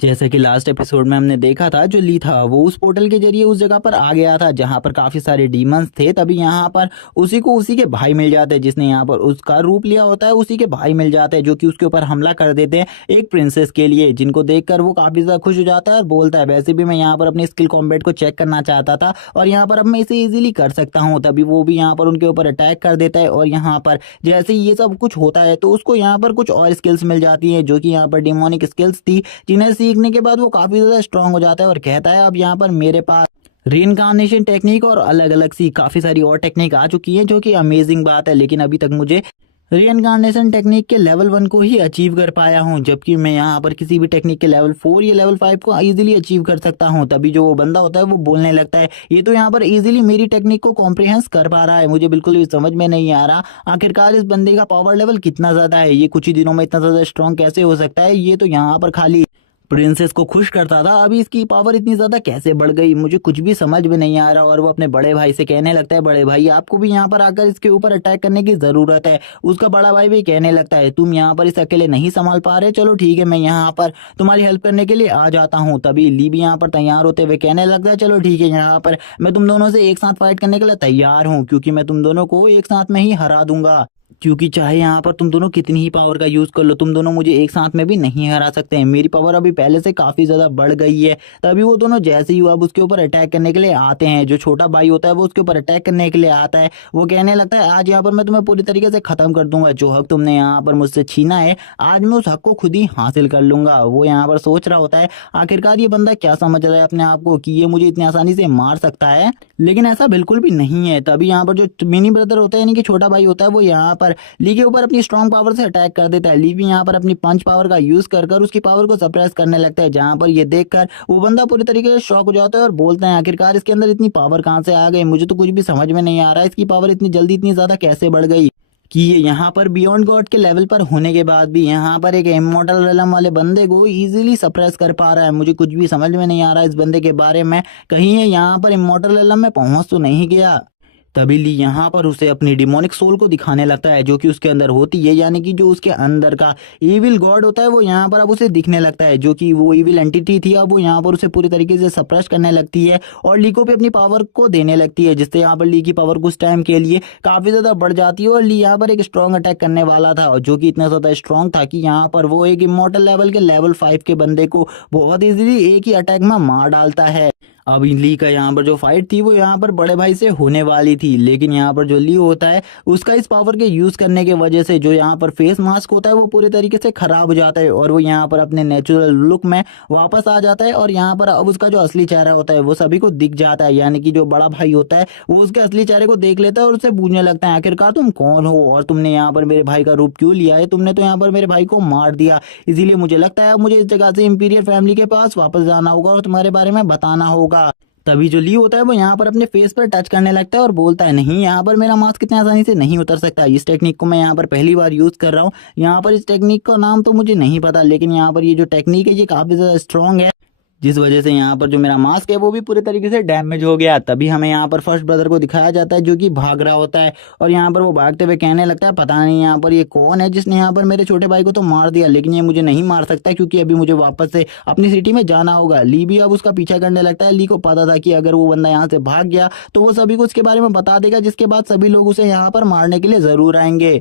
जैसा कि last episode में हमने देखा था, जो ली था वो उस पोर्टल के जरिए उस जगह पर आ गया था जहां पर काफी सारे डीमंस थे। तभी यहाँ पर उसी को उसी के भाई मिल जाते हैं, जिसने यहाँ पर उसका रूप लिया होता है। उसी के भाई मिल जाते हैं जो कि उसके ऊपर हमला कर देते हैं एक प्रिंसेस के लिए, जिनको देखकर वो काफी ज्यादा खुश हो जाता है और बोलता है वैसे भी मैं यहाँ पर अपनी स्किल कॉम्बैट को चेक करना चाहता था और यहाँ पर अब मैं इसे इजीली कर सकता हूँ। तभी वो भी यहाँ पर उनके ऊपर अटैक कर देता है और यहाँ पर जैसे ही ये सब कुछ होता है तो उसको यहाँ पर कुछ और स्किल्स मिल जाती हैं जो कि यहाँ पर डिमोनिक स्किल्स थी, जिन्हें सीखने के बाद वो काफी ज्यादा स्ट्रांग हो जाता है और कहता है अब यहाँ पर मेरे पास रीइंकार्नेशन टेक्निक और अलग अलग सी काफी सारी और टेक्निक आ चुकी है, जो कि अमेजिंग बात है। लेकिन अभी तक मुझे रीइंकार्नेशन टेक्निक के लेवल 1 को ही अचीव कर पाया हूँ, जबकि मैं यहाँ पर किसी भी टेक्निक के लेवल 4 या लेवल 5 को इजीली अचीव कर सकता हूँ। तभी जो वो बंदा होता है वो बोलने लगता है ये तो यहाँ पर इजीली मेरी टेक्निक को कॉम्प्रिहेंस कर पा रहा है। मुझे बिल्कुल भी समझ में नहीं आ रहा आखिरकार इस बंदे का पावर लेवल कितना ज्यादा है, ये कुछ ही दिनों में इतना ज्यादा स्ट्रॉन्ग कैसे हो सकता है। ये तो यहाँ पर खाली प्रिंसेस को खुश करता था, अभी इसकी पावर इतनी ज्यादा कैसे बढ़ गई, मुझे कुछ भी समझ में नहीं आ रहा। और वो अपने बड़े भाई से कहने लगता है बड़े भाई आपको भी यहाँ पर आकर इसके ऊपर अटैक करने की जरूरत है। उसका बड़ा भाई भी कहने लगता है तुम यहाँ पर इसे अकेले नहीं संभाल पा रहे, चलो ठीक है मैं यहाँ पर तुम्हारी हेल्प करने के लिए आ जाता हूँ। तभी ली भी यहाँ पर तैयार होते हुए कहने लगता है चलो ठीक है यहाँ पर मैं तुम दोनों से एक साथ फाइट करने के लिए तैयार हूँ, क्योंकि मैं तुम दोनों को एक साथ में ही हरा दूंगा। क्योंकि चाहे यहाँ पर तुम दोनों कितनी ही पावर का यूज कर लो, तुम दोनों मुझे एक साथ में भी नहीं हरा सकते हैं। मेरी पावर अभी पहले से काफी ज्यादा बढ़ गई है। तभी वो दोनों जैसे ही अब उसके ऊपर अटैक करने के लिए आते हैं, जो छोटा भाई होता है वो उसके ऊपर अटैक करने के लिए आता है। वो कहने लगता है आज यहाँ पर मैं तुम्हें पूरी तरीके से खत्म कर दूंगा, जो हक तुमने यहाँ पर मुझसे छीना है आज मैं उस हक को खुद ही हासिल कर लूंगा। वो यहाँ पर सोच रहा होता है आखिरकार ये बंदा क्या समझ रहा है अपने आप को कि ये मुझे इतनी आसानी से मार सकता है, लेकिन ऐसा बिल्कुल भी नहीं है। तभी यहाँ पर जो मिनी ब्रदर होता है यानी कि छोटा भाई होता है वो यहाँ पर ली के ऊपर अपनी स्ट्रॉन्ग पावर से अटैक कर देता है। ली भी यहाँ पर अपनी पंच पावर का यूज कर कर उसकी पावर को सप्रेस करने लगता है, जहां पर ये देखकर वो बंदा पूरी तरीके से शॉक हो जाता है और बोलता है आखिरकार इसके अंदर इतनी पावर कहां से आ गई, मुझे तो कुछ भी समझ में नहीं आ रहा है इसकी पावर इतनी जल्दी इतनी ज्यादा कैसे बढ़ गई कि ये यहाँ पर बियॉन्ड गॉड के लेवल पर होने के बाद भी यहाँ पर एक इमॉर्टल रेलम वाले बंदे को इजीली सप्रेस कर पा रहा है। मुझे कुछ भी समझ में नहीं आ रहा है इस बंदे के बारे में, कहीं ये यहाँ पर इमॉर्टल रेलम में पहुंच तो नहीं गया। तभी ली यहाँ पर उसे अपनी डिमोनिक सोल को दिखाने लगता है जो कि उसके अंदर होती है, यानी कि जो उसके अंदर का इविल गॉड होता है वो यहाँ पर अब उसे दिखने लगता है, जो कि वो इविल एंटिटी थी अब वो यहाँ पर उसे पूरी तरीके से सप्रेस करने लगती है और ली को भी अपनी पावर को देने लगती है, जिससे यहाँ पर ली की पावर कुछ टाइम के लिए काफी ज्यादा बढ़ जाती है। और ली यहाँ पर एक स्ट्रॉन्ग अटैक करने वाला था और जो कि इतना ज्यादा स्ट्रॉन्ग था कि यहाँ पर वो एक इमॉर्टल लेवल के लेवल 5 के बंदे को बहुत इजीली एक ही अटैक में मार डालता है। अब ली का यहाँ पर जो फाइट थी वो यहाँ पर बड़े भाई से होने वाली थी, लेकिन यहाँ पर जो ली होता है उसका इस पावर के यूज करने की वजह से जो यहाँ पर फेस मास्क होता है वो पूरे तरीके से खराब हो जाता है और वो यहाँ पर अपने नेचुरल लुक में वापस आ जाता है। और यहाँ पर अब उसका जो असली चेहरा होता है वो सभी को दिख जाता है, यानी कि जो बड़ा भाई होता है वो उसके असली चेहरे को देख लेता है और उससे पूछने लगता है आखिरकार तुम कौन हो और तुमने यहाँ पर मेरे भाई का रूप क्यों लिया है, तुमने तो यहाँ पर मेरे भाई को मार दिया, इसीलिए मुझे लगता है अब मुझे इस जगह से इंपीरियल फैमिली के पास वापस जाना होगा और तुम्हारे बारे में बताना होगा। तभी जो ली होता है वो यहाँ पर अपने फेस पर टच करने लगता है और बोलता है नहीं यहाँ पर मेरा मास्क इतनी आसानी से नहीं उतर सकता, इस टेक्निक को मैं यहाँ पर पहली बार यूज कर रहा हूँ। यहाँ पर इस टेक्निक का नाम तो मुझे नहीं पता, लेकिन यहाँ पर ये जो टेक्निक है ये काफी ज्यादा स्ट्रॉन्ग है, जिस वजह से यहाँ पर जो मेरा मास्क है वो भी पूरे तरीके से डैमेज हो गया। तभी हमें यहाँ पर फर्स्ट ब्रदर को दिखाया जाता है जो कि भाग रहा होता है और यहाँ पर वो भागते हुए कहने लगता है पता नहीं यहाँ पर ये कौन है जिसने यहाँ पर मेरे छोटे भाई को तो मार दिया, लेकिन ये मुझे नहीं मार सकता क्योंकि अभी मुझे वापस से अपनी सिटी में जाना होगा। ली भी अब उसका पीछा करने लगता है। ली को पता था कि अगर वो बंदा यहाँ से भाग गया तो वो सभी को उसके बारे में बता देगा, जिसके बाद सभी लोग उसे यहाँ पर मारने के लिए जरूर आएंगे।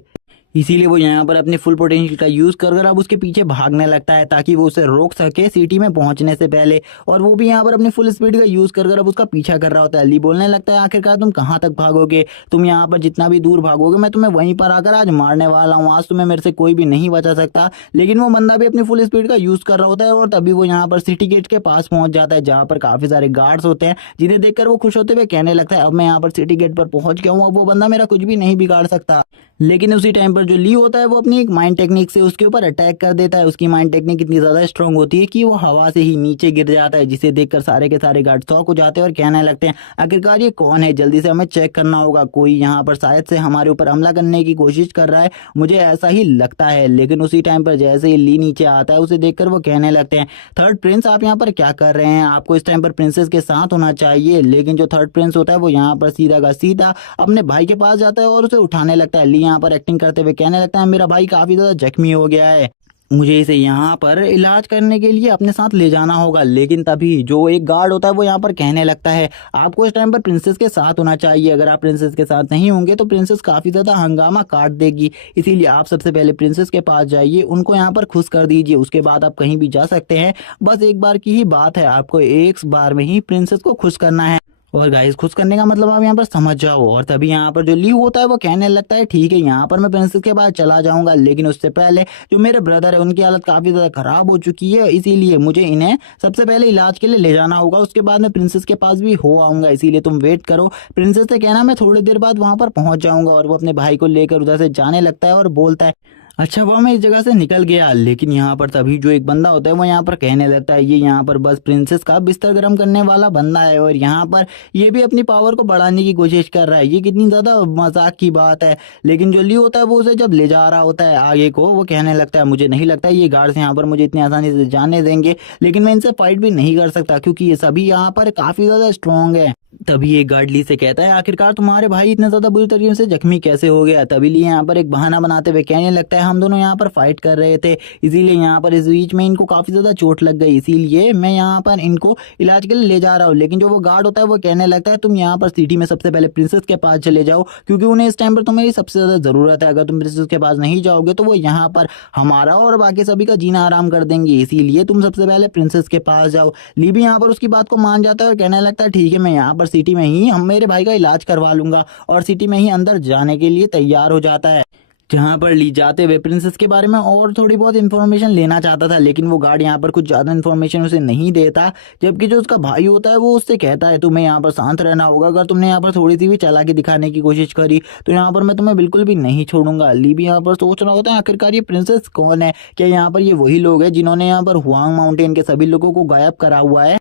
इसीलिए वो यहाँ पर अपने फुल पोटेंशियल का यूज कर अब उसके पीछे भागने लगता है ताकि वो उसे रोक सके सिटी में पहुंचने से पहले, और वो भी यहाँ पर अपनी फुल स्पीड का यूज कर अब उसका पीछा कर रहा होता है। ली बोलने लगता है आखिरकार तुम कहाँ तक भागोगे, तुम यहाँ पर जितना भी दूर भागोगे मैं तुम्हें वहीं पर आकर आज मारने वाला हूँ, आज तुम्हें मेरे से कोई भी नहीं बचा सकता। लेकिन वो बंदा भी अपनी फुल स्पीड का यूज कर रहा होता है और तभी वो यहाँ पर सिटी गेट के पास पहुंच जाता है जहाँ पर काफी सारे गार्ड्स होते हैं, जिन्हें देखकर वो खुश होते हुए कहने लगता है अब मैं यहाँ पर सिटी गेट पर पहुंच गया हूँ, अब वो बंदा मेरा कुछ भी नहीं बिगाड़ सकता। लेकिन उसी टाइम पर जो ली होता है वो अपनी एक माइंड टेक्निक से उसके ऊपर अटैक कर देता है। उसकी माइंड टेक्निक इतनी ज्यादा स्ट्रांग होती है कि वो हवा से ही नीचे गिर जाता है, जिसे देखकर सारे के सारे गार्ड शॉक हो जाते हैं और कहने लगते हैं आखिरकार ये कौन है, जल्दी से हमें चेक करना होगा, कोई यहाँ पर शायद से हमारे ऊपर हमला करने की कोशिश कर रहा है, मुझे ऐसा ही लगता है। लेकिन उसी टाइम पर जैसे ही ली नीचे आता है उसे देखकर वो कहने लगते हैं थर्ड प्रिंस आप यहाँ पर क्या कर रहे हैं, आपको इस टाइम पर प्रिंसेस के साथ होना चाहिए। लेकिन जो थर्ड प्रिंस होता है वो यहाँ पर सीधा का सीधा अपने भाई के पास जाता है और उसे उठाने लगता है। ली यहाँ पर एक्टिंग करते हुए कहने लगता है मेरा भाई काफी ज्यादा जख्मी हो गया है। मुझे इसे यहाँ पर इलाज करने के लिए अपने साथ ले जाना होगा। लेकिन तभी जो एक गार्ड होता है वो यहाँ पर कहने लगता है आपको इस टाइम पर प्रिंसेस के साथ होना चाहिए, अगर आप प्रिंसेस के साथ नहीं होंगे तो प्रिंसेस काफ़ी ज़्यादा हंगामा काट देगी, इसीलिए आप सबसे पहले प्रिंसेस के पास जाइए, उनको यहाँ पर खुश कर दीजिए, उसके बाद आप कहीं भी जा सकते हैं। बस एक बार की ही बात है, आपको एक बार में ही प्रिंसेस को खुश करना है। और गाइस खुश करने का मतलब आप यहाँ पर समझ जाओ। और तभी यहाँ पर जो लीव होता है वो कहने लगता है ठीक है यहाँ पर मैं प्रिंसेस के पास चला जाऊंगा, लेकिन उससे पहले जो मेरे ब्रदर है उनकी हालत काफी ज्यादा खराब हो चुकी है, इसीलिए मुझे इन्हें सबसे पहले इलाज के लिए ले जाना होगा, उसके बाद मैं प्रिंसेस के पास भी हो आऊंगा, इसीलिए तुम वेट करो। प्रिंसेस से कहना मैं थोड़ी देर बाद वहां पर पहुंच जाऊंगा। और वो अपने भाई को लेकर उधर से जाने लगता है और बोलता है अच्छा वो मैं इस जगह से निकल गया। लेकिन यहाँ पर तभी जो एक बंदा होता है वो यहाँ पर कहने लगता है ये यहाँ पर बस प्रिंसेस का बिस्तर गर्म करने वाला बंदा है, और यहाँ पर ये भी अपनी पावर को बढ़ाने की कोशिश कर रहा है, ये कितनी ज़्यादा मजाक की बात है। लेकिन जो ली होता है वो उसे जब ले जा रहा होता है आगे को, वो कहने लगता है मुझे नहीं लगता ये गार्ड्स यहाँ पर मुझे इतनी आसानी से जाने देंगे, लेकिन मैं इनसे फाइट भी नहीं कर सकता क्योंकि ये सभी यहाँ पर काफ़ी ज़्यादा स्ट्रांग है। तभी एक गार्ड ली से कहता है आखिरकार तुम्हारे भाई इतने ज्यादा बुरी तरीके से जख्मी कैसे हो गया। तभी ली यहाँ पर एक बहाना बनाते हुए कहने लगता है हम दोनों यहाँ पर फाइट कर रहे थे, इसीलिए यहाँ पर इस बीच में इनको काफी ज्यादा चोट लग गई, इसीलिए मैं यहाँ पर इनको इलाज के लिए ले जा रहा हूँ। लेकिन जो वो गार्ड होता है वो कहने लगता है तुम यहाँ पर सिटी में सबसे पहले प्रिंसेस के पास चले जाओ, क्योंकि उन्हें इस टाइम पर तुम्हारी सबसे ज्यादा जरूरत है, अगर तुम प्रिंसेस के पास नहीं जाओगे तो वो यहाँ पर हमारा और बाकी सभी का जीना आराम कर देंगे, इसीलिए तुम सबसे पहले प्रिंसेस के पास जाओ। ली भी यहाँ पर उसकी बात को मान जाता है और कहने लगता है ठीक है मैं यहाँ पर सिटी में ही हम मेरे भाई का इलाज करवा लूंगा, और सिटी में ही अंदर जाने के लिए तैयार हो जाता है। जहां पर ली जाते हुए प्रिंसेस के बारे में और थोड़ी बहुत इन्फॉर्मेशन लेना चाहता था, लेकिन वो गार्ड यहाँ पर कुछ ज़्यादा इन्फॉर्मेशन उसे नहीं देता, जबकि जो उसका भाई होता है वो उससे कहता है तुम्हें यहाँ पर शांत रहना होगा, अगर तुमने यहाँ पर थोड़ी सी भी चालाकी दिखाने की कोशिश करी तो यहाँ पर मैं तुम्हें बिल्कुल भी नहीं छोड़ूंगा। ली भी यहाँ पर सोच रहा होता है आखिरकार ये प्रिंसेस कौन है, क्या यहाँ पर ये वही लोग हैं जिन्होंने यहाँ पर हुआंग माउंटेन के सभी लोगों को गायब करा हुआ है।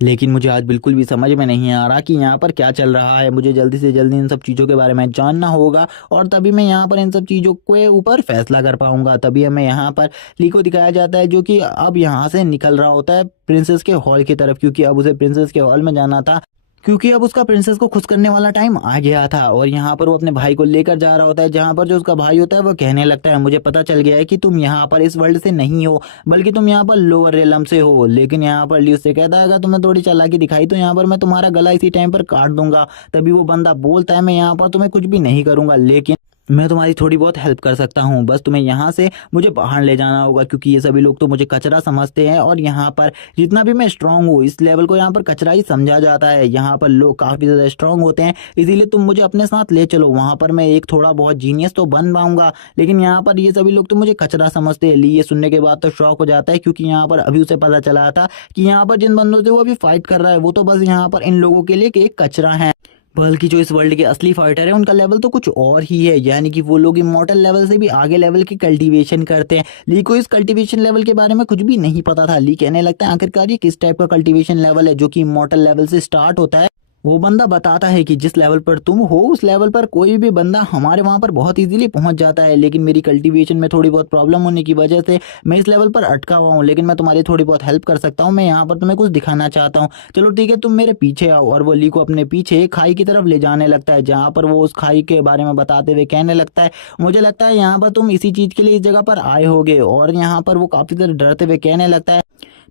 लेकिन मुझे आज बिल्कुल भी समझ में नहीं आ रहा कि यहाँ पर क्या चल रहा है, मुझे जल्दी से जल्दी इन सब चीज़ों के बारे में जानना होगा, और तभी मैं यहाँ पर इन सब चीज़ों के ऊपर फैसला कर पाऊंगा। तभी हमें यहाँ पर ली को दिखाया जाता है जो कि अब यहाँ से निकल रहा होता है प्रिंसेस के हॉल की तरफ, क्योंकि अब उसे प्रिंसेस के हॉल में जाना था, क्योंकि अब उसका प्रिंसेस को खुश करने वाला टाइम आ गया था। और यहाँ पर वो अपने भाई को लेकर जा रहा होता है, जहाँ पर जो उसका भाई होता है वो कहने लगता है मुझे पता चल गया है कि तुम यहाँ पर इस वर्ल्ड से नहीं हो, बल्कि तुम यहाँ पर लोअर रेलम से हो। लेकिन यहाँ पर ली उससे कहता है अगर तुमने थोड़ी चालाकी दिखाई तो यहाँ पर मैं तुम्हारा गला इसी टाइम पर काट दूंगा। तभी वो बंदा बोलता है मैं यहाँ पर तुम्हें कुछ भी नहीं करूंगा, लेकिन मैं तुम्हारी थोड़ी बहुत हेल्प कर सकता हूँ, बस तुम्हें यहाँ से मुझे बाहर ले जाना होगा, क्योंकि ये सभी लोग तो मुझे कचरा समझते हैं, और यहाँ पर जितना भी मैं स्ट्रांग हूँ इस लेवल को यहाँ पर कचरा ही समझा जाता है, यहाँ पर लोग काफ़ी ज़्यादा स्ट्रांग होते हैं, इसीलिए तुम मुझे अपने साथ ले चलो, वहाँ पर मैं एक थोड़ा बहुत जीनियस तो बन पाऊंगा, लेकिन यहाँ पर ये सभी लोग तो मुझे कचरा समझते हैं। ली ये सुनने के बाद तो शॉक हो जाता है, क्योंकि यहाँ पर अभी उसे पता चला था कि यहाँ पर जिन बंदों से वो अभी फाइट कर रहा है वो तो बस यहाँ पर इन लोगों के लिए एक कचरा है, बल्कि जो इस वर्ल्ड के असली फाइटर है उनका लेवल तो कुछ और ही है, यानी कि वो लोग इमॉर्टल लेवल से भी आगे लेवल की कल्टीवेशन करते हैं। ली को इस कल्टीवेशन लेवल के बारे में कुछ भी नहीं पता था। ली कहने लगता है आखिरकार ये किस टाइप का कल्टीवेशन लेवल है जो कि इमॉर्टल लेवल से स्टार्ट होता है। वो बंदा बताता है कि जिस लेवल पर तुम हो उस लेवल पर कोई भी बंदा हमारे वहाँ पर बहुत इजीली पहुँच जाता है, लेकिन मेरी कल्टीवेशन में थोड़ी बहुत प्रॉब्लम होने की वजह से मैं इस लेवल पर अटका हुआ हूँ, लेकिन मैं तुम्हारी थोड़ी बहुत हेल्प कर सकता हूँ, मैं यहाँ पर तुम्हें कुछ दिखाना चाहता हूँ, चलो ठीक है तुम मेरे पीछे आओ। और वो ली को अपने पीछे खाई की तरफ ले जाने लगता है, जहाँ पर वो उस खाई के बारे में बताते हुए कहने लगता है मुझे लगता है यहाँ पर तुम इसी चीज़ के लिए इस जगह पर आए होगे। और यहाँ पर वो काफ़ी देर डरते हुए कहने लगता है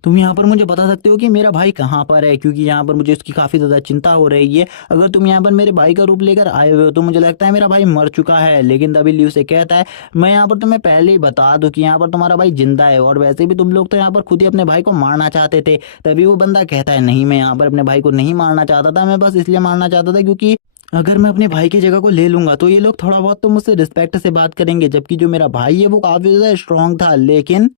तुम यहाँ पर मुझे बता सकते हो कि मेरा भाई कहाँ पर है, क्योंकि यहाँ पर मुझे उसकी काफ़ी ज़्यादा चिंता हो रही है, अगर तुम यहाँ पर मेरे भाई का रूप लेकर आए हुए हो तो मुझे लगता है मेरा भाई मर चुका है। लेकिन तभी ली उसे कहता है मैं यहाँ पर तुम्हें पहले ही बता दूं कि यहाँ पर तुम्हारा भाई जिंदा है, और वैसे भी तुम लोग तो यहाँ पर खुद ही अपने भाई को मारना चाहते थे। तभी वो बंदा कहता है नहीं मैं यहाँ पर अपने भाई को नहीं मारना चाहता था, मैं बस इसलिए मारना चाहता था क्योंकि अगर मैं अपने भाई की जगह को ले लूंगा तो ये लोग थोड़ा बहुत तो मुझसे रिस्पेक्ट से बात करेंगे, जबकि जो मेरा भाई है वो काफ़ी ज़्यादा स्ट्रांग था, लेकिन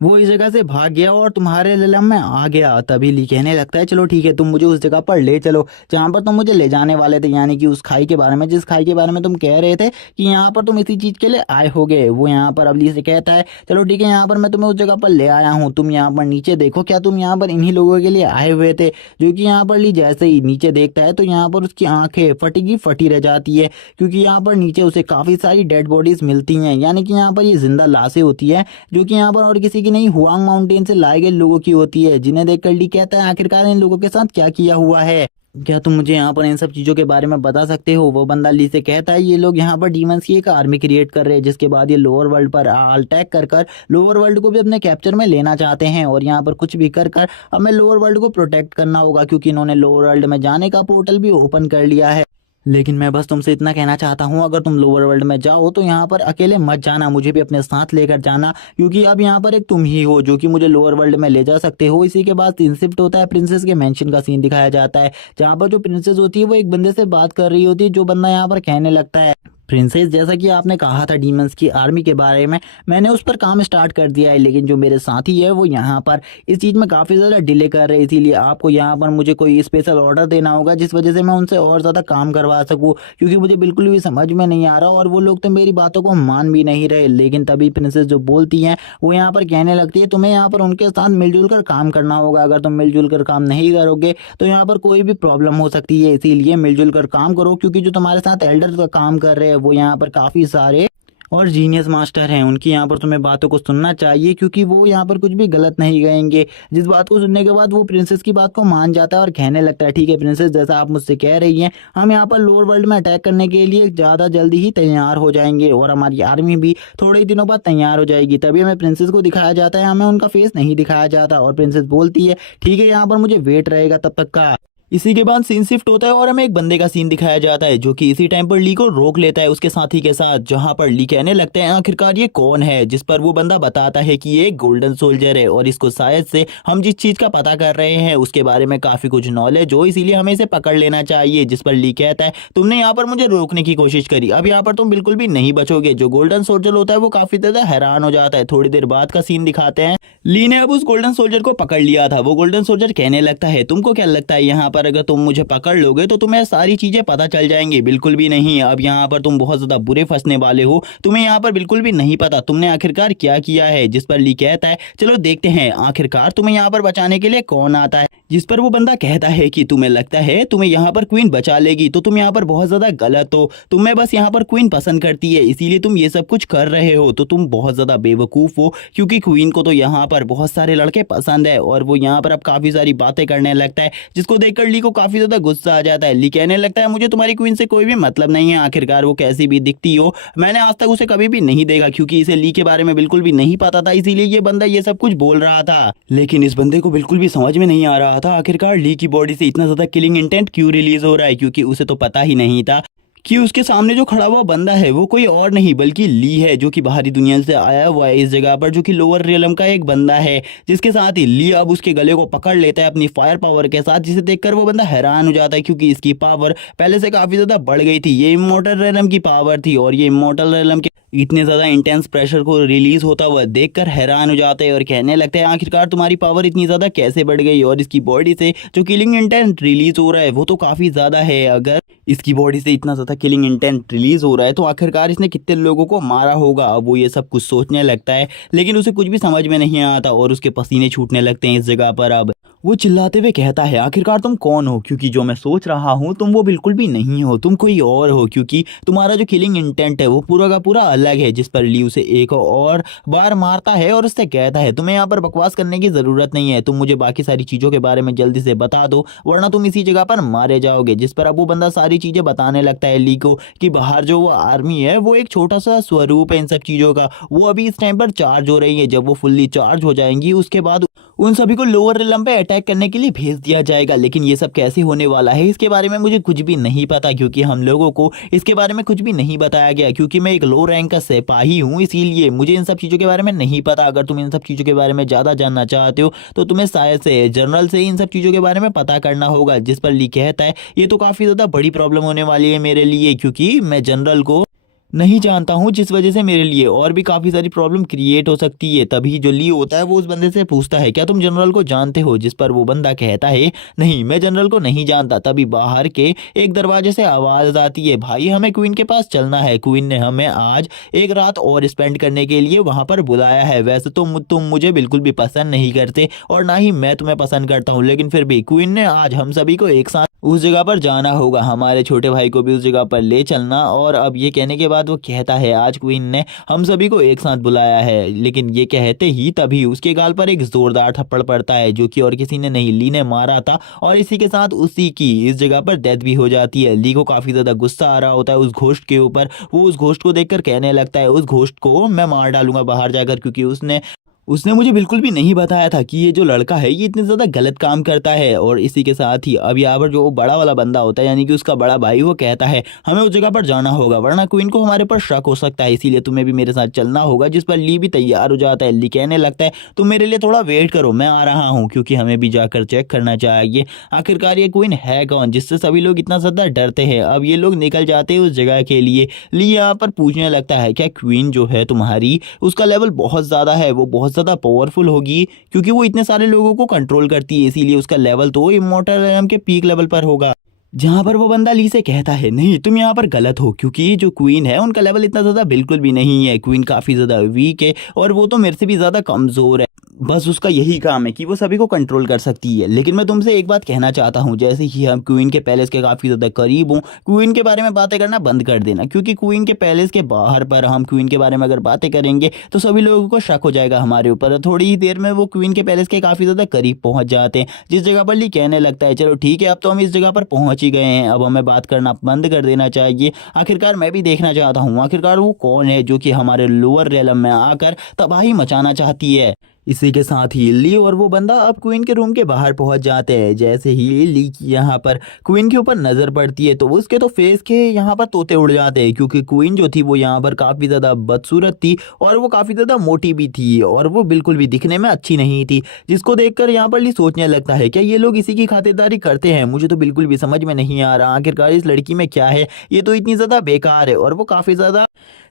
वो इस जगह से भाग गया और तुम्हारे लेलम में आ गया। तभी ली कहने लगता है चलो ठीक है तुम मुझे उस जगह पर ले चलो जहाँ पर तुम मुझे ले जाने वाले थे, यानी कि उस खाई के बारे में, जिस खाई के बारे में तुम कह रहे थे कि यहाँ पर तुम इसी चीज़ के लिए आए होगे। वो यहाँ पर अब ली से कहता है चलो ठीक है यहाँ पर मैं तुम्हें उस जगह पर ले आया हूँ, तुम यहाँ पर नीचे देखो, क्या तुम यहाँ पर इन्हीं लोगों के लिए आए हुए थे। जो कि यहाँ पर ली जैसे ही नीचे देखता है तो यहाँ पर उसकी आंखें फटी की फटी रह जाती है, क्योंकि यहाँ पर नीचे उसे काफ़ी सारी डेड बॉडीज मिलती हैं, यानी कि यहाँ पर ये जिंदा लाशें होती है जो कि यहाँ पर और किसी की नहीं हुआंग माउंटेन से लाए गए लोगों की होती है, जिन्हें देखकर ली कहता है आखिरकार इन लोगों के साथ क्या किया हुआ है। क्या तुम मुझे यहाँ पर इन सब चीज़ों के बारे में बता सकते हो? वो बंदा ली से कहता है ये लोग यहाँ पर डीमंस की एक आर्मी क्रिएट कर रहे हैं, जिसके बाद ये लोअर वर्ल्ड पर अटैक कर कर लोअर वर्ल्ड को भी अपने कैप्चर में लेना चाहते हैं, और यहाँ पर कुछ भी कर कर हमें लोअर वर्ल्ड को प्रोटेक्ट करना होगा, क्योंकि इन्होंने लोअर वर्ल्ड में जाने का पोर्टल भी ओपन कर लिया है। लेकिन मैं बस तुमसे इतना कहना चाहता हूँ, अगर तुम लोअर वर्ल्ड में जाओ तो यहाँ पर अकेले मत जाना, मुझे भी अपने साथ लेकर जाना, क्योंकि अब यहाँ पर एक तुम ही हो जो कि मुझे लोअर वर्ल्ड में ले जा सकते हो। इसी के बाद सीन शिफ्ट होता है, प्रिंसेस के मेंशन का सीन दिखाया जाता है, जहाँ पर जो प्रिंसेस होती है वो एक बंदे से बात कर रही होती है, जो बंदा यहाँ पर कहने लगता है प्रिंसेस, जैसा कि आपने कहा था डीमंस की आर्मी के बारे में, मैंने उस पर काम स्टार्ट कर दिया है, लेकिन जो मेरे साथी है वो यहाँ पर इस चीज़ में काफ़ी ज़्यादा डिले कर रहे हैं, इसीलिए आपको यहाँ पर मुझे कोई स्पेशल ऑर्डर देना होगा, जिस वजह से मैं उनसे और ज़्यादा काम करवा सकूँ, क्योंकि मुझे बिल्कुल भी समझ में नहीं आ रहा और वो लोग तो मेरी बातों को मान भी नहीं रहे। लेकिन तभी प्रिंसेस जो बोलती हैं वो यहाँ पर कहने लगती है तुम्हें यहाँ पर उनके साथ मिलजुल कर काम करना होगा, अगर तुम मिलजुल कर काम नहीं करोगे तो यहाँ पर कोई भी प्रॉब्लम हो सकती है, इसीलिए मिलजुल कर काम करो, क्योंकि जो तुम्हारे साथ एल्डर का काम कर रहे हैं वो यहाँ पर काफ़ी सारे और जीनियस मास्टर हैं, उनकी यहाँ पर तुम्हें बातों को सुनना चाहिए, क्योंकि वो यहाँ पर कुछ भी गलत नहीं कहेंगे। जिस बात को सुनने के बाद वो प्रिंसेस की बात को मान जाता है और कहने लगता है ठीक है प्रिंसेस, जैसा आप मुझसे कह रही हैं, हम यहाँ पर लोअर वर्ल्ड में अटैक करने के लिए ज़्यादा जल्दी ही तैयार हो जाएंगे, और हमारी आर्मी भी थोड़े ही दिनों बाद तैयार हो जाएगी। तभी हमें प्रिंसेस को दिखाया जाता है, हमें उनका फेस नहीं दिखाया जाता, और प्रिंसेस बोलती है ठीक है यहाँ पर मुझे वेट रहेगा तब तक का। इसी के बाद सीन शिफ्ट होता है और हमें एक बंदे का सीन दिखाया जाता है, जो कि इसी टाइम पर ली को रोक लेता है उसके साथी के साथ, जहां पर ली कहने लगते हैं आखिरकार ये कौन है, जिस पर वो बंदा बताता है कि ये एक गोल्डन सोल्जर है, और इसको शायद से हम जिस चीज का पता कर रहे हैं उसके बारे में काफी कुछ नॉलेज हो, इसीलिए हमें इसे पकड़ लेना चाहिए। जिस पर ली कहता है तुमने यहाँ पर मुझे रोकने की कोशिश करी, अब यहाँ पर तुम बिल्कुल भी नहीं बचोगे। जो गोल्डन सोल्जर होता है वो काफी ज्यादा हैरान हो जाता है। थोड़ी देर बाद का सीन दिखाते हैं, ली ने अब उस गोल्डन सोल्जर को पकड़ लिया था। वो गोल्डन सोल्जर कहने लगता है तुमको क्या लगता है यहाँ पर अगर तुम मुझे पकड़ लोगे तो तुम्हें सारी चीजें पता चल जाएंगी? बिल्कुल भी नहीं, अब यहाँ पर तुम बहुत ज्यादा बुरे फंसने वाले हो, तुम्हें यहाँ पर बिल्कुल भी नहीं पता तुमने आखिरकार क्या किया है। जिस पर ली कहता है चलो देखते हैं आखिरकार तुम्हें यहाँ पर बचाने के लिए कौन आता है। जिस पर वो बंदा कहता है कि तुम्हें लगता है तुम्हें यहाँ पर क्वीन बचा लेगी, तो तुम यहाँ पर बहुत ज्यादा गलत हो, तुम्हें बस यहाँ पर क्वीन पसंद करती है इसीलिए तुम ये सब कुछ कर रहे हो, तो तुम बहुत ज्यादा बेवकूफ हो, क्योंकि क्वीन को तो यहाँ पर बहुत सारे लड़के पसंद है। और वो यहाँ पर अब काफी सारी बातें करने लगता है, जिसको देखकर ली को काफी ज्यादा गुस्सा आ जाता है। ली कहने लगता है मुझे तुम्हारी क्वीन से कोई भी मतलब नहीं है, आखिरकार वो कैसी भी दिखती हो, मैंने आज तक उसे कभी भी नहीं देखा, क्योंकि इसे ली के बारे में बिल्कुल भी नहीं पता था, इसीलिए ये बंदा ये सब कुछ बोल रहा था। लेकिन इस बंदे को बिल्कुल भी समझ में नहीं आ रहा था आखिरकार ली की बॉडी से इतना ज्यादा किलिंग इंटेंट क्यों रिलीज हो रहा है, क्योंकि उसे तो पता ही नहीं था कि उसके सामने जो खड़ा हुआ बंदा है वो कोई और नहीं बल्कि ली है, जो कि बाहरी दुनिया से आया हुआ है इस जगह पर, जो कि लोअर रियलम का एक बंदा है। जिसके साथ ही ली अब उसके गले को पकड़ लेता है अपनी फायर पावर के साथ, जिसे देखकर वो बंदा हैरान हो जाता है, क्योंकि इसकी पावर पहले से काफी ज्यादा बढ़ गई थी। ये इमॉर्टल रियलम की पावर थी, और ये इमॉर्टल रियलम के इतने ज्यादा इंटेंस प्रेशर को रिलीज होता हुआ देखकर हैरान हो जाते हैं और कहने लगते हैं आखिरकार तुम्हारी पावर इतनी ज्यादा कैसे बढ़ गई, और इसकी बॉडी से जो किलिंग इंटेंट रिलीज हो रहा है वो तो काफी ज्यादा है। अगर इसकी बॉडी से इतना ज्यादा किलिंग इंटेंट रिलीज हो रहा है तो आखिरकार इसने कितने लोगों को मारा होगा। अब वो ये सब कुछ सोचने लगता है, लेकिन उसे कुछ भी समझ में नहीं आता और उसके पसीने छूटने लगते हैं इस जगह पर। अब वो चिल्लाते हुए कहता है आखिरकार तुम कौन हो, क्योंकि जो मैं सोच रहा हूँ तुम वो बिल्कुल भी नहीं हो, तुम कोई और हो, क्योंकि तुम्हारा जो किलिंग इंटेंट है वो पूरा का पूरा अलग है। जिस पर ली उसे एक और बार मारता है और उससे कहता है तुम्हें यहाँ पर बकवास करने की जरूरत नहीं है, तुम मुझे बाकी सारी चीजों के बारे में जल्दी से बता दो वरना तुम इसी जगह पर मारे जाओगे। जिस पर अब वो बंदा सारी चीजें बताने लगता है ली को कि बाहर जो वो आर्मी है वो एक छोटा सा स्वरूप है इन सब चीजों का, वो अभी इस टाइम पर चार्ज हो रही है, जब वो फुल्ली चार्ज हो जाएंगी उसके बाद उन सभी को लोअर रियलम पे अटैक करने के लिए भेज दिया जाएगा। लेकिन ये सब कैसे होने वाला है इसके बारे में मुझे कुछ भी नहीं पता, क्योंकि हम लोगों को इसके बारे में कुछ भी नहीं बताया गया, क्योंकि मैं एक लो रैंक का सिपाही हूँ, इसीलिए मुझे इन सब चीज़ों के बारे में नहीं पता। अगर तुम इन सब चीज़ों के बारे में ज़्यादा जानना चाहते हो तो तुम्हें शायद से जनरल से इन सब चीज़ों के बारे में पता करना होगा। जिस पर ली कहता है ये तो काफ़ी ज़्यादा बड़ी प्रॉब्लम होने वाली है मेरे लिए, क्योंकि मैं जनरल को नहीं जानता हूँ, जिस वजह से मेरे लिए और भी काफ़ी सारी प्रॉब्लम क्रिएट हो सकती है। तभी जो ली होता है वो उस बंदे से पूछता है क्या तुम जनरल को जानते हो, जिस पर वो बंदा कहता है नहीं मैं जनरल को नहीं जानता। तभी बाहर के एक दरवाजे से आवाज़ आती है भाई हमें क्वीन के पास चलना है, क्वीन ने हमें आज एक रात और स्पेंड करने के लिए वहाँ पर बुलाया है। वैसे तो तुम मुझे बिल्कुल भी पसंद नहीं करते और ना ही मैं तुम्हें पसंद करता हूँ, लेकिन फिर भी क्वीन ने आज हम सभी को एक साथ उस जगह पर जाना होगा, हमारे छोटे भाई को भी उस जगह पर ले चलना। और अब ये कहने के बाद बाद वो कहता है आज क्वीन ने हम सभी को एक साथ बुलाया है। लेकिन ये कहते ही तभी उसके गाल पर एक जोरदार थप्पड़ पड़ता है जो कि और किसी ने नहीं ली ने मारा था, और इसी के साथ उसी की इस जगह पर डेथ भी हो जाती है। ली को काफी ज्यादा गुस्सा आ रहा होता है उस घोस्ट के ऊपर। वो उस घोस्ट को देखकर कहने लगता है उस घोस्ट को मैं मार डालूंगा बाहर जाकर, क्योंकि उसने उसने मुझे बिल्कुल भी नहीं बताया था कि ये जो लड़का है ये इतने ज़्यादा गलत काम करता है। और इसी के साथ ही अब यहाँ पर जो बड़ा वाला बंदा होता है यानी कि उसका बड़ा भाई, वो कहता है हमें उस जगह पर जाना होगा वरना क्वीन को हमारे पर शक हो सकता है, इसीलिए तुम्हें भी मेरे साथ चलना होगा। जिस पर ली भी तैयार हो जाता है। ली कहने लगता है तुम मेरे लिए थोड़ा वेट करो, मैं आ रहा हूँ, क्योंकि हमें भी जाकर चेक करना चाहिए आखिरकार ये क्वीन है कौन जिससे सभी लोग इतना ज़्यादा डरते हैं। अब ये लोग निकल जाते हैं उस जगह के लिए। ली यहाँ पर पूछने लगता है क्या क्वीन जो है तुम्हारी उसका लेवल बहुत ज़्यादा है, वो बहुत ज़्यादा पावरफुल होगी, क्योंकि वो इतने सारे लोगों को कंट्रोल करती है, इसीलिए उसका लेवल तो इमॉर्टल एलम के पीक लेवल पर होगा। जहां पर वो बंदा ली से कहता है नहीं तुम यहाँ पर गलत हो, क्योंकि जो क्वीन है उनका लेवल इतना ज़्यादा बिल्कुल भी नहीं है। क्वीन काफ़ी ज़्यादा वीक है और वो तो मेरे से भी ज़्यादा कमज़ोर है, बस उसका यही काम है कि वो सभी को कंट्रोल कर सकती है। लेकिन मैं तुमसे एक बात कहना चाहता हूँ, जैसे ही हम क्वीन के पैलेस के काफ़ी ज़्यादा करीब हों, क्वीन के बारे में बातें करना बंद कर देना, क्योंकि क्वीन के पैलेस के बाहर पर हम क्वीन के बारे में अगर बातें करेंगे तो सभी लोगों को शक हो जाएगा हमारे ऊपर। थोड़ी ही देर में वो क्वीन के पैलेस के काफ़ी ज़्यादा करीब पहुँच जाते हैं, जिस जगह पर ली कहने लगता है चलो ठीक है अब तो हम इस जगह पर पहुँच ही गए हैं, अब हमें बात करना बंद कर देना चाहिए। आखिरकार मैं भी देखना चाहता हूँ आखिरकार वो कौन है जो कि हमारे लोअर रेलम में आकर तबाही मचाना चाहती है। इसी के साथ ही ली और वो बंदा अब क्वीन के रूम के बाहर पहुंच जाते हैं। जैसे ही ली की यहाँ पर क्वीन के ऊपर नज़र पड़ती है तो उसके तो फेस के यहाँ पर तोते उड़ जाते हैं, क्योंकि क्वीन जो थी वो यहाँ पर काफ़ी ज़्यादा बदसूरत थी और वो काफ़ी ज़्यादा मोटी भी थी और वो बिल्कुल भी दिखने में अच्छी नहीं थी, जिसको देखकर यहाँ पर ली सोचने लगता है क्या ये लोग इसी की खातिरदारी करते हैं, मुझे तो बिल्कुल भी समझ में नहीं आ रहा आखिरकार इस लड़की में क्या है, ये तो इतनी ज़्यादा बेकार है। और वो काफ़ी ज़्यादा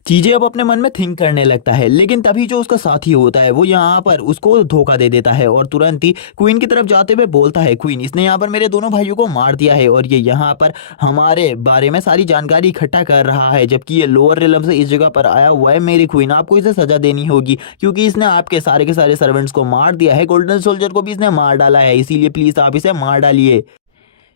चीजें अब अपने मन में थिंक करने लगता है। लेकिन तभी जो उसका साथी होता है वो यहाँ पर उसको धोखा दे देता है और तुरंत ही क्वीन की तरफ जाते हुए बोलता है क्वीन इसने यहाँ पर मेरे दोनों भाइयों को मार दिया है और ये यहाँ पर हमारे बारे में सारी जानकारी इकट्ठा कर रहा है, जबकि ये लोअर रिलम से इस जगह पर आया हुआ है। मेरी क्वीन आपको इसे सजा देनी होगी, क्योंकि इसने आपके सारे के सारे सर्वेंट्स को मार दिया है, गोल्डन सोल्जर को भी इसने मार डाला है, इसीलिए प्लीज आप इसे मार डालिए।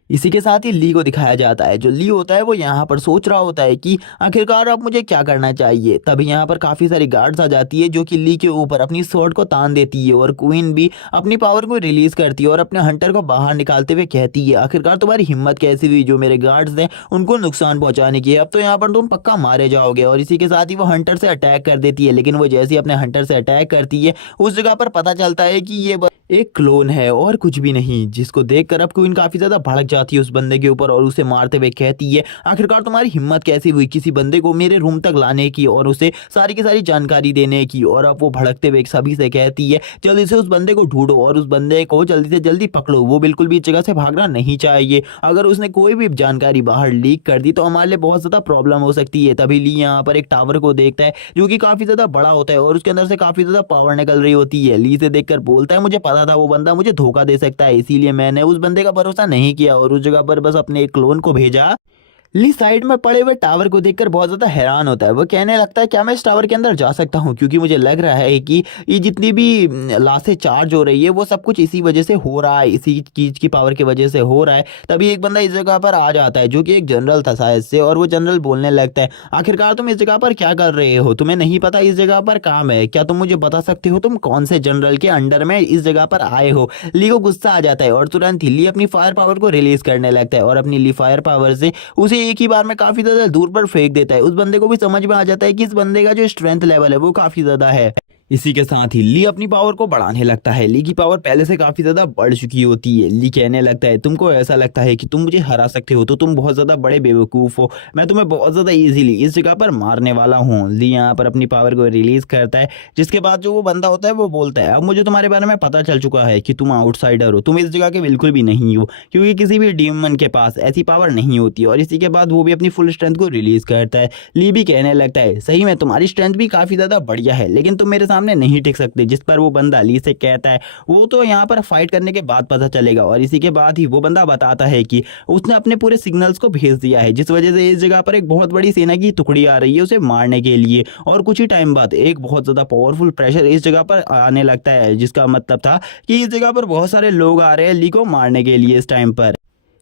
इसी के साथ ही ली को दिखाया जाता है। जो ली होता है वो यहाँ पर सोच रहा होता है कि आखिरकार अब मुझे क्या करना चाहिए। तभी यहाँ पर काफ़ी सारी गार्ड्स आ जाती है जो कि ली के ऊपर अपनी स्वॉर्ड को तान देती है और क्वीन भी अपनी पावर को रिलीज करती है और अपने हंटर को बाहर निकालते हुए कहती है आखिरकार तुम्हारी हिम्मत कैसी हुई जो मेरे गार्ड्स हैं उनको नुकसान पहुंचाने की, अब तो यहाँ पर तुम पक्का मारे जाओगे। और इसी के साथ ही वो हंटर से अटैक कर देती है, लेकिन वो जैसे ही अपने हंटर से अटैक करती है उस जगह पर पता चलता है कि ये एक क्लोन है और कुछ भी नहीं, जिसको देखकर अब क्वीन काफी ज्यादा भड़क जाती है उस बंदे के ऊपर और उसे मारते हुए कहती है आखिरकार तुम्हारी हिम्मत कैसी हुई किसी बंदे को मेरे रूम तक लाने की और उसे सारी की सारी जानकारी देने की। और अब वो भड़कते हुए सभी से कहती है जल्दी से उस बंदे को ढूंढो और उस बंदे को जल्दी से जल्दी पकड़ो, वो बिल्कुल भी इस जगह से भागना नहीं चाहिए, अगर उसने कोई भी जानकारी बाहर लीक कर दी तो हमारे लिए बहुत ज्यादा प्रॉब्लम हो सकती है। तभी ली यहाँ पर एक टावर को देखता है जो कि काफी ज्यादा बड़ा होता है और उसके अंदर से काफी ज्यादा पावर निकल रही होती है। ली से देखकर बोलता है मुझे पता था वो बंदा मुझे धोखा दे सकता है, इसीलिए मैंने उस बंदे का भरोसा नहीं किया और उस जगह पर बस अपने एक क्लोन को भेजा। ली साइड में पड़े हुए टावर को देखकर बहुत ज़्यादा हैरान होता है। वो कहने लगता है क्या मैं इस टावर के अंदर जा सकता हूँ, क्योंकि मुझे लग रहा है कि ये जितनी भी लाशें चार्ज हो रही है वो सब कुछ इसी वजह से हो रहा है, इसी चीज़ की पावर की वजह से हो रहा है। तभी एक बंदा इस जगह पर आ जाता है जो कि एक जनरल था शायद से, और वो जनरल बोलने लगता है आखिरकार तुम इस जगह पर क्या कर रहे हो, तुम्हें नहीं पता इस जगह पर काम है क्या, तुम मुझे बता सकते हो तुम कौन से जनरल के अंडर में इस जगह पर आए हो। ली को गुस्सा आ जाता है और तुरंत ही ली अपनी फायर पावर को रिलीज करने लगता है और अपनी ली फायर पावर से उसे एक ही बार में काफी ज्यादा दूर पर फेंक देता है। उस बंदे को भी समझ में आ जाता है कि इस बंदे का जो स्ट्रेंथ लेवल है वो काफी ज्यादा है। इसी के साथ ही ली अपनी पावर को बढ़ाने लगता है। ली की पावर पहले से काफी ज्यादा बढ़ चुकी होती है। ली कहने लगता है तुमको ऐसा लगता है कि तुम मुझे हरा सकते हो तो तुम बहुत ज्यादा बड़े बेवकूफ हो, मैं तुम्हें बहुत ज्यादा इजीली इस जगह पर मारने वाला हूँ। ली यहाँ पर अपनी पावर को रिलीज करता है, जिसके बाद जो वो बंदा होता है वो बोलता है अब मुझे तुम्हारे बारे में पता चल चुका है कि तुम आउटसाइडर हो, तुम इस जगह के बिल्कुल भी नहीं हो, क्योंकि किसी भी डीमन के पास ऐसी पावर नहीं होती। और इसी के बाद वो भी अपनी फुल स्ट्रेंथ को रिलीज करता है। ली भी कहने लगता है सही में तुम्हारी स्ट्रेंथ भी काफी ज्यादा बढ़िया है, लेकिन तुम मेरे सामने नहीं टिक सकते। जिस पर वो बंदा ली से कहता है वो तो यहाँ पर फाइट करने के बाद पता चलेगा। और इसी के बाद ही वो बंदा बताता है कि उसने अपने पूरे सिग्नल्स को भेज दिया है, जिस वजह से इस जगह पर एक बहुत बड़ी सेना की टुकड़ी आ रही है उसे मारने के लिए। और कुछ ही टाइम बाद एक बहुत ज्यादा पावरफुल प्रेशर इस जगह पर आने लगता है, जिसका मतलब था कि इस जगह पर बहुत सारे लोग आ रहे हैं ली को मारने के लिए इस टाइम पर।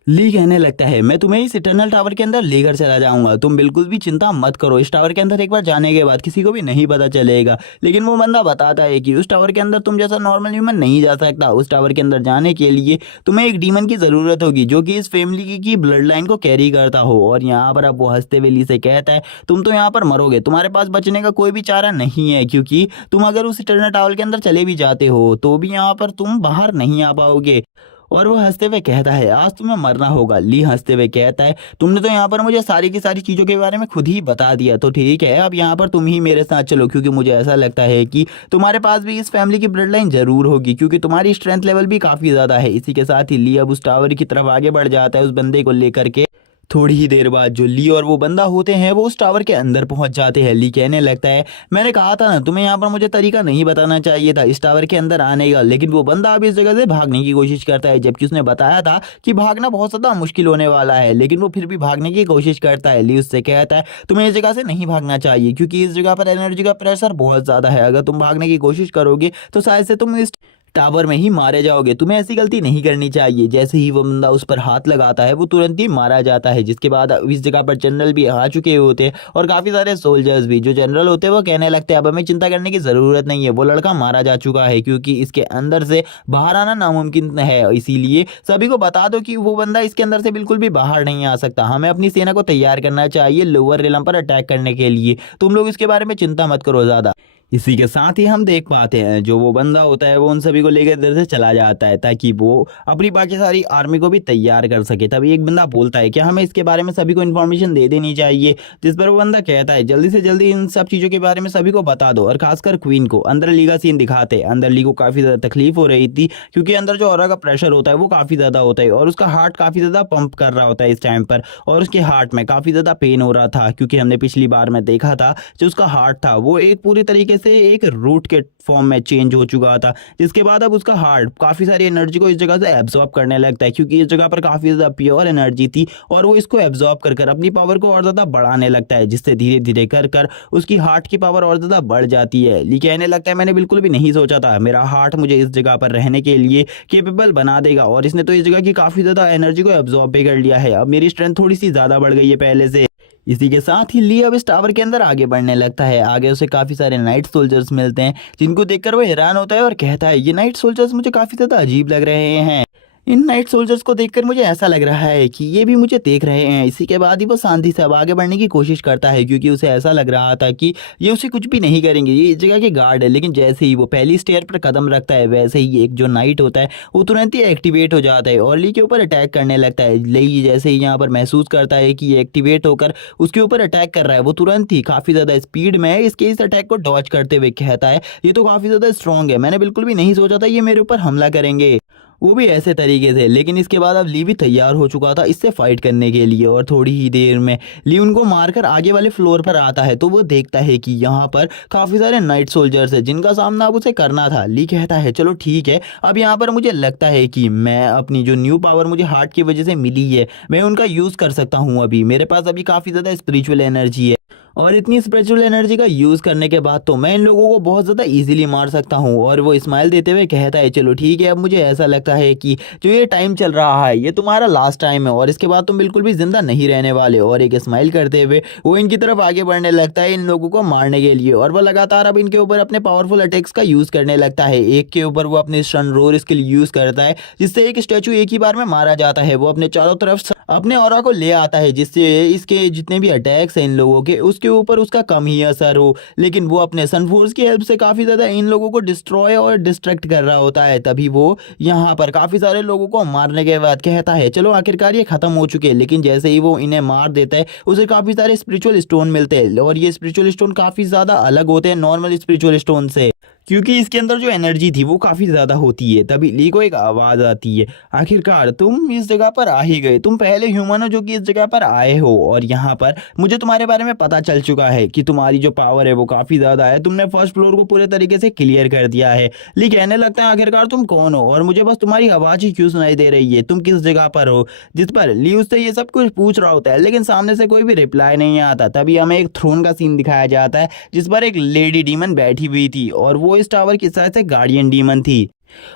ली कहने लगता है मैं तुम्हें इस इटरनल टावर के अंदर लेकर चला जाऊंगा, तुम बिल्कुल भी चिंता मत करो। इस टावर के अंदर एक बार जाने के बाद किसी को भी नहीं पता चलेगा। लेकिन वो बंदा बताता है कि उस टावर के अंदर तुम जैसा नॉर्मल ह्यूमन नहीं जा सकता। उस टावर के अंदर जाने के लिए तुम्हें एक डीमन की ज़रूरत होगी जो कि इस फैमिली की ब्लड लाइन को कैरी करता हो। और यहाँ पर अब वो हंसते हुए ली से कहता है तुम तो यहाँ पर मरोगे, तुम्हारे पास बचने का कोई भी चारा नहीं है, क्योंकि तुम अगर उस इटरनल टावर के अंदर चले भी जाते हो तो भी यहाँ पर तुम बाहर नहीं आ पाओगे। और वो हंसते हुए कहता है आज तुम्हें मरना होगा। ली हंसते हुए कहता है तुमने तो यहाँ पर मुझे सारी की सारी चीज़ों के बारे में खुद ही बता दिया, तो ठीक है अब यहाँ पर तुम ही मेरे साथ चलो, क्योंकि मुझे ऐसा लगता है कि तुम्हारे पास भी इस फैमिली की ब्लड लाइन जरूर होगी, क्योंकि तुम्हारी स्ट्रेंथ लेवल भी काफ़ी ज़्यादा है। इसी के साथ ही ली अब उस टावर की तरफ आगे बढ़ जाता है उस बंदे को लेकर के। थोड़ी ही देर बाद जो ली और वो बंदा होते हैं वो उस टावर के अंदर पहुंच जाते हैं। ली कहने लगता है मैंने कहा था ना तुम्हें यहाँ पर मुझे तरीका नहीं बताना चाहिए था इस टावर के अंदर आने का। लेकिन वो बंदा अब इस जगह से भागने की कोशिश करता है, जबकि उसने बताया था कि भागना बहुत ज़्यादा मुश्किल होने वाला है, लेकिन वो फिर भी भागने की कोशिश करता है। ली उससे कहता है तुम्हें इस जगह से नहीं भागना चाहिए, क्योंकि इस जगह पर एनर्जी का प्रेशर बहुत ज़्यादा है। अगर तुम भागने की कोशिश करोगे तो शायद से तुम इस टावर में ही मारे जाओगे, तुम्हें ऐसी गलती नहीं करनी चाहिए। जैसे ही वो बंदा उस पर हाथ लगाता है वो तुरंत ही मारा जाता है। जिसके बाद इस जगह पर जनरल भी आ चुके होते हैं और काफ़ी सारे सोल्जर्स भी। जो जनरल होते हैं वो कहने लगते हैं अब हमें चिंता करने की ज़रूरत नहीं है, वो लड़का मारा जा चुका है, क्योंकि इसके अंदर से बाहर आना नामुमकिन है। इसीलिए सभी को बता दो कि वो बंदा इसके अंदर से बिल्कुल भी बाहर नहीं आ सकता। हमें अपनी सेना को तैयार करना चाहिए लोअर रिलम पर अटैक करने के लिए, तुम लोग इसके बारे में चिंता मत करो ज़्यादा। इसी के साथ ही हम देख पाते हैं जो वो बंदा होता है वो उन सभी को लेकर इधर से चला जाता है ताकि वो अपनी बाकी सारी आर्मी को भी तैयार कर सके। तभी एक बंदा बोलता है कि हमें इसके बारे में सभी को इन्फॉर्मेशन दे देनी चाहिए, जिस पर वो बंदा कहता है जल्दी से जल्दी इन सब चीज़ों के बारे में सभी को बता दो, और खासकर क्वीन को। अंदर ली का सीन दिखाते हैं। अंदर ली को काफ़ी ज़्यादा तकलीफ हो रही थी, क्योंकि अंदर जो ऑरा का प्रेशर होता है वो काफ़ी ज़्यादा होता है और उसका हार्ट काफ़ी ज़्यादा पंप कर रहा होता है इस टाइम पर, और उसके हार्ट में काफ़ी ज़्यादा पेन हो रहा था, क्योंकि हमने पिछली बार में देखा था जो उसका हार्ट था वो एक पूरी तरीके से एक रूट के फॉर्म में चेंज हो चुका था। जिसके बाद अब उसका हार्ट काफ़ी सारी एनर्जी को इस जगह से एब्जॉर्ब करने लगता है, क्योंकि इस जगह पर काफ़ी ज़्यादा प्योर एनर्जी थी और वो इसको एब्जॉर्ब कर कर अपनी पावर को और ज़्यादा बढ़ाने लगता है, जिससे धीरे धीरे कर कर उसकी हार्ट की पावर और ज़्यादा बढ़ जाती है। लेकिन कहने लगता है मैंने बिल्कुल भी नहीं सोचा था मेरा हार्ट मुझे इस जगह पर रहने के लिए केपेबल बना देगा, और इसने तो इस जगह की काफ़ी ज़्यादा एनर्जी को एब्जॉर्ब भी कर लिया है। अब मेरी स्ट्रेंथ थोड़ी सी ज़्यादा बढ़ गई है पहले से। इसी के साथ ही ली अब इस टावर के अंदर आगे बढ़ने लगता है। आगे उसे काफ़ी सारे नाइट सोल्जर्स मिलते हैं, जिनको देखकर वो हैरान होता है और कहता है ये नाइट सोल्जर्स मुझे काफ़ी ज़्यादा अजीब लग रहे हैं। इन नाइट सोल्जर्स को देखकर मुझे ऐसा लग रहा है कि ये भी मुझे देख रहे हैं। इसी के बाद ही वो शांति से अब आगे बढ़ने की कोशिश करता है, क्योंकि उसे ऐसा लग रहा था कि ये उसे कुछ भी नहीं करेंगे, ये इस जगह के गार्ड है। लेकिन जैसे ही वो पहली स्टेयर पर कदम रखता है वैसे ही एक जो नाइट होता है वो तुरंत ही एक्टिवेट हो जाता है और ली के ऊपर अटैक करने लगता है। ली जैसे ही यहाँ पर महसूस करता है कि ये एक्टिवेट होकर उसके ऊपर अटैक कर रहा है, वो तुरंत ही काफ़ी ज़्यादा स्पीड में इसके इस अटैक को डॉज करते हुए कहता है ये तो काफ़ी ज़्यादा स्ट्रॉन्ग है, मैंने बिल्कुल भी नहीं सोचा था ये मेरे ऊपर हमला करेंगे, वो भी ऐसे तरीके से। लेकिन इसके बाद अब ली भी तैयार हो चुका था इससे फाइट करने के लिए, और थोड़ी ही देर में ली उनको मारकर आगे वाले फ्लोर पर आता है तो वो देखता है कि यहाँ पर काफ़ी सारे नाइट सोल्जर्स हैं जिनका सामना अब उसे करना था। ली कहता है चलो ठीक है, अब यहाँ पर मुझे लगता है कि मैं अपनी जो न्यू पावर मुझे हार्ट की वजह से मिली है मैं उनका यूज़ कर सकता हूँ। अभी मेरे पास अभी काफ़ी ज़्यादा स्पिरिचुअल एनर्जी है, और इतनी स्पिरिचुअल एनर्जी का यूज़ करने के बाद तो मैं इन लोगों को बहुत ज़्यादा इजीली मार सकता हूँ। और वो स्माइल देते हुए कहता है चलो ठीक है, अब मुझे ऐसा लगता है कि जो ये टाइम चल रहा है ये तुम्हारा लास्ट टाइम है और इसके बाद तुम बिल्कुल भी ज़िंदा नहीं रहने वाले। और एक स्माइल करते हुए वो इनकी तरफ आगे बढ़ने लगता है इन लोगों को मारने के लिए, और वो लगातार अब इनके ऊपर अपने पावरफुल अटैक्स का यूज़ करने लगता है। एक के ऊपर वो अपने सन रोर स्किल यूज़ करता है, जिससे एक स्टैचू एक ही बार में मारा जाता है। वो अपने चारों तरफ अपने ऑरा को ले आता है, जिससे इसके जितने भी अटैक्स हैं इन लोगों के उसके ऊपर उसका कम ही असर हो। लेकिन वो अपने सन फोर्स की हेल्प से काफ़ी ज़्यादा इन लोगों को डिस्ट्रॉय और डिस्ट्रैक्ट कर रहा होता है। तभी वो यहाँ पर काफ़ी सारे लोगों को मारने के बाद कहता है चलो आखिरकार ये ख़त्म हो चुके हैं। लेकिन जैसे ही वो इन्हें मार देता है उसे काफ़ी सारे स्पिरिचुअल स्टोन मिलते हैं, और ये स्पिरिचुअल स्टोन काफ़ी ज़्यादा अलग होते हैं नॉर्मल स्पिरिचुअल स्टोन से, क्योंकि इसके अंदर जो एनर्जी थी वो काफ़ी ज़्यादा होती है। तभी ली को एक आवाज़ आती है आखिरकार तुम इस जगह पर आ ही गए, तुम पहले ह्यूमन हो जो कि इस जगह पर आए हो, और यहाँ पर मुझे तुम्हारे बारे में पता चल चुका है कि तुम्हारी जो पावर है वो काफ़ी ज़्यादा है, तुमने फर्स्ट फ्लोर को पूरे तरीके से क्लियर कर दिया है। ली कहने लगता है आखिरकार तुम कौन हो और मुझे बस तुम्हारी आवाज़ ही क्यों सुनाई दे रही है, तुम किस जगह पर हो। जिस पर ली उससे ये सब कुछ पूछ रहा होता है लेकिन सामने से कोई भी रिप्लाई नहीं आता। तभी हमें एक थ्रोन का सीन दिखाया जाता है जिस पर एक लेडी डीमन बैठी हुई थी, और वो इस टावर की शायद से गार्डियन डीमन थी।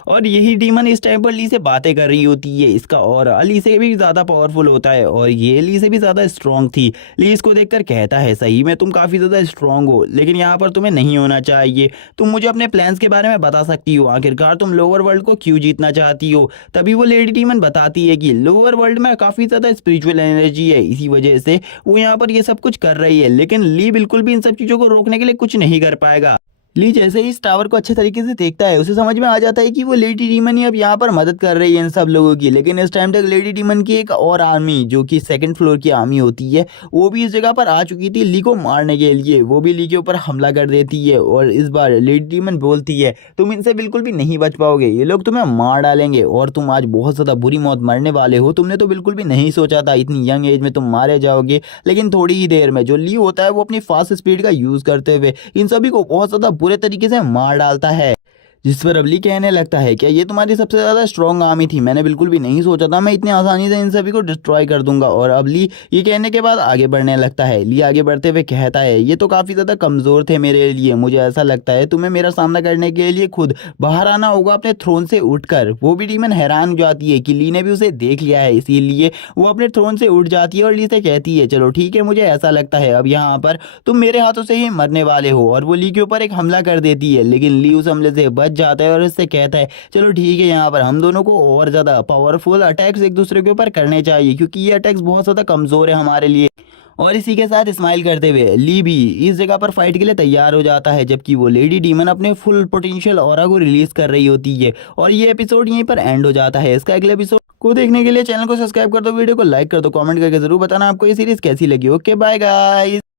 और यही डीमन इस टाइम पर ली से बातें कर रही होती है। इसका और ली से भी ज़्यादा पावरफुल होता है और ये ली से भी ज़्यादा स्ट्रांग थी। ली इसको देखकर कहता है सही में तुम काफ़ी ज़्यादा स्ट्रांग हो, लेकिन यहाँ पर तुम्हें नहीं होना चाहिए। तुम मुझे अपने प्लान्स के बारे में बता सकती हो, आखिरकार तुम लोअर वर्ल्ड को क्यों जीतना चाहती हो। तभी वो लेडी डीमन बताती है कि लोअर वर्ल्ड में काफ़ी ज़्यादा स्पिरिचुअल एनर्जी है, इसी वजह से वो यहाँ पर ये सब कुछ कर रही है। लेकिन ली बिल्कुल भी इन सब चीज़ों को रोकने के लिए कुछ नहीं कर पाएगा। ली जैसे ही इस टावर को अच्छे तरीके से देखता है, उसे समझ में आ जाता है कि वो लेडी डीमन ही अब यहाँ पर मदद कर रही है इन सब लोगों की। लेकिन इस टाइम तक लेडी डीमन की एक और आर्मी, जो कि सेकंड फ्लोर की आर्मी होती है, वो भी इस जगह पर आ चुकी थी ली को मारने के लिए। वो भी ली के ऊपर हमला कर देती है और इस बार लेडी डीमन बोलती है तुम इनसे बिल्कुल भी नहीं बच पाओगे, ये लोग तुम्हें मार डालेंगे और तुम आज बहुत ज़्यादा बुरी मौत मरने वाले हो। तुमने तो बिल्कुल भी नहीं सोचा था इतनी यंग एज में तुम मारे जाओगे। लेकिन थोड़ी ही देर में जो ली होता है वो अपनी फास्ट स्पीड का यूज़ करते हुए इन सभी को बहुत ज़्यादा बुरे तरीके से मार डालता है। जिस पर अबली कहने लगता है क्या ये तुम्हारी सबसे ज़्यादा स्ट्रॉन्ग आर्मी थी, मैंने बिल्कुल भी नहीं सोचा था मैं इतनी आसानी से इन सभी को डिस्ट्रॉय कर दूंगा। और अबली ये कहने के बाद आगे बढ़ने लगता है। ली आगे बढ़ते हुए कहता है ये तो काफ़ी ज़्यादा कमज़ोर थे मेरे लिए, मुझे ऐसा लगता है तुम्हें मेरा सामना करने के लिए खुद बाहर आना होगा अपने थ्रोन से उठकर। वो भी डीमन हैरान हो जाती है कि ली ने भी उसे देख लिया है, इसीलिए वो अपने थ्रोन से उठ जाती है और ली से कहती है चलो ठीक है, मुझे ऐसा लगता है अब यहाँ पर तुम मेरे हाथों से ही मरने वाले हो। और वो ली के ऊपर एक हमला कर देती है, लेकिन ली उस हमले से बच जाता है और उससे कहता है चलो ठीक है, यहाँ पर हम दोनों को और ज़्यादा पावरफुल अटैक्स एक दूसरे के ऊपर करने चाहिए, क्योंकि ये अटैक्स बहुत ज़्यादा कमज़ोर है हमारे लिए। और इसी के साथ स्माइल करते हुए ली भी इस जगह पर फाइट के लिए तैयार हो जाता है, जबकि वो लेडी डीमन अपने फुल पोटेंशियल ऑरा को रिलीज कर रही होती है। और ये एपिसोड यहीं पर एंड हो जाता है। इसका अगले एपिसोड को देखने के लिए चैनल को सब्सक्राइब कर दो, वीडियो को लाइक कर दो, कमेंट करके जरूर बताना आपको ये सीरीज कैसी लगी। Okay bye guys.